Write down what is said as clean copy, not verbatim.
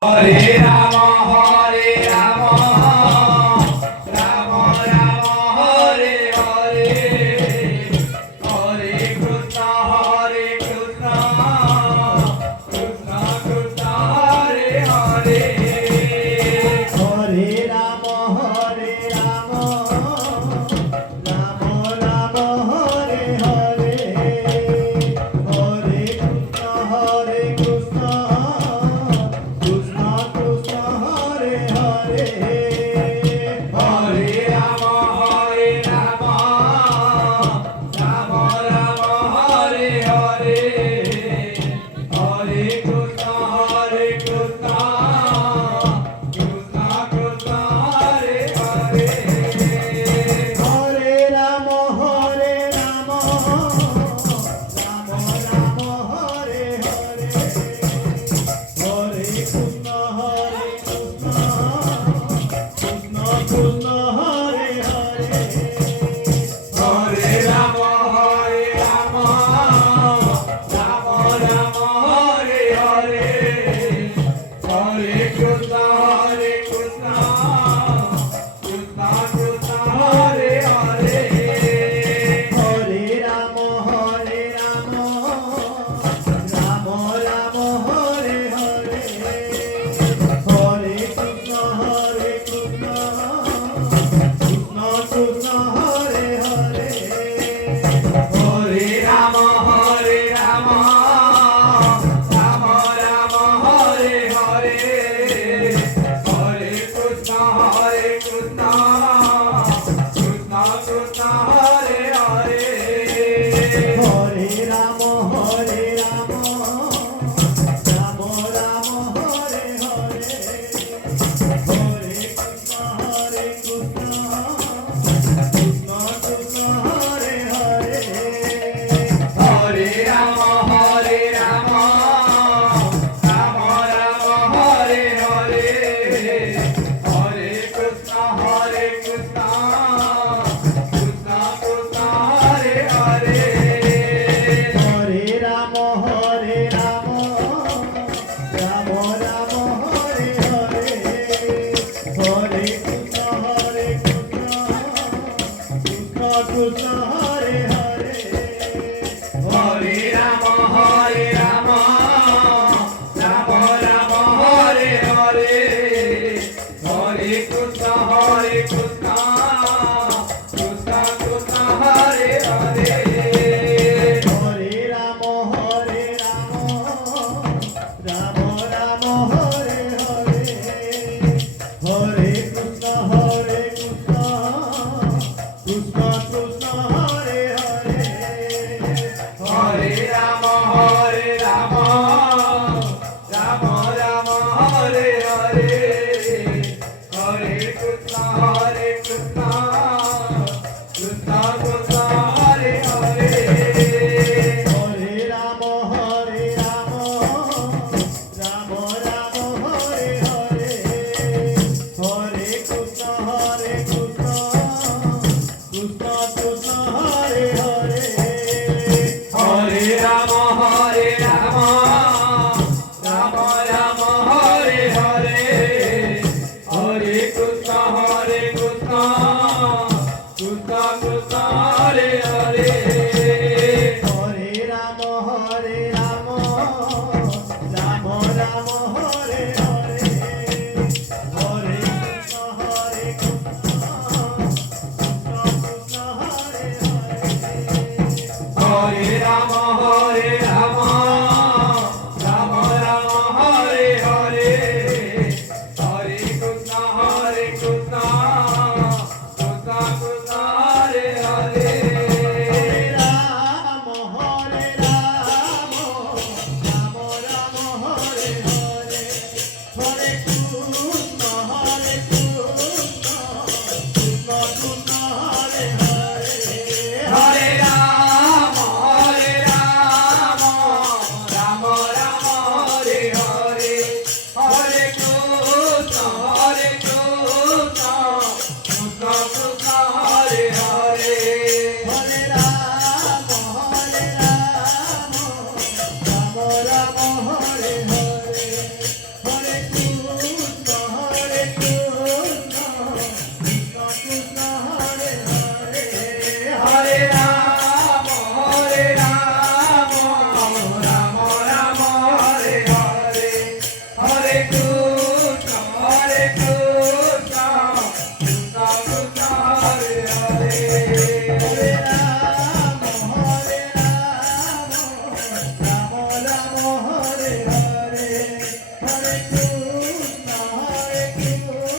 Hare Rama, Hare Rama, Rama Rama, Hare Hare, Hare Krishna, Krishna Krishna, Hare Hare. Hare Rama, Hare Rama, Rama Rama, Hare Hare, Hare Krishna, Krishna Krishna, Hare Hare. Hare Rama, Hare Rama, Rama Rama, Hare Hare, Hare Krishna, Krishna Krishna, Hare Hare. Hare Rama, Hare Rama, Rama Rama, Hare Hare, Hare Krishna, Krishna Krishna, Hare Hare. Hare Rama, Hare Rama, Rama Rama, Hare Hare, Hare Krishna, Krishna Krishna, Hare Hare. Hare Rama, Hare Rama, Rama Rama, Hare Hare, Hare Krishna, Krishna Krishna, Hare Hare. Hare Rama, Hare Rama, Rama Rama, Hare Hare, Hare Krishna, Krishna Krishna, Hare Hare. Hare Rama, Hare Rama, Rama Rama, Hare Hare, Hare Krishna, Krishna Krishna, Hare Hare. Hare Rama, Hare Rama, Rama Rama, Hare Hare, Hare Krishna, Krishna Krishna, Hare Hare. Hare Rama, Hare Rama, Rama Rama, Hare Hare, Hare Krishna, Krishna Krishna, Hare Hare. Hare Rama, Hare Rama, Rama Rama, Hare Hare, Hare Krishna, Krishna Krishna, Hare Hare. Hare Rama, Hare Rama, Rama Rama, Hare Hare, Hare Krishna, Krishna Krishna, Hare Hare. Hare Rama, Hare Rama, Rama Rama, Hare Hare,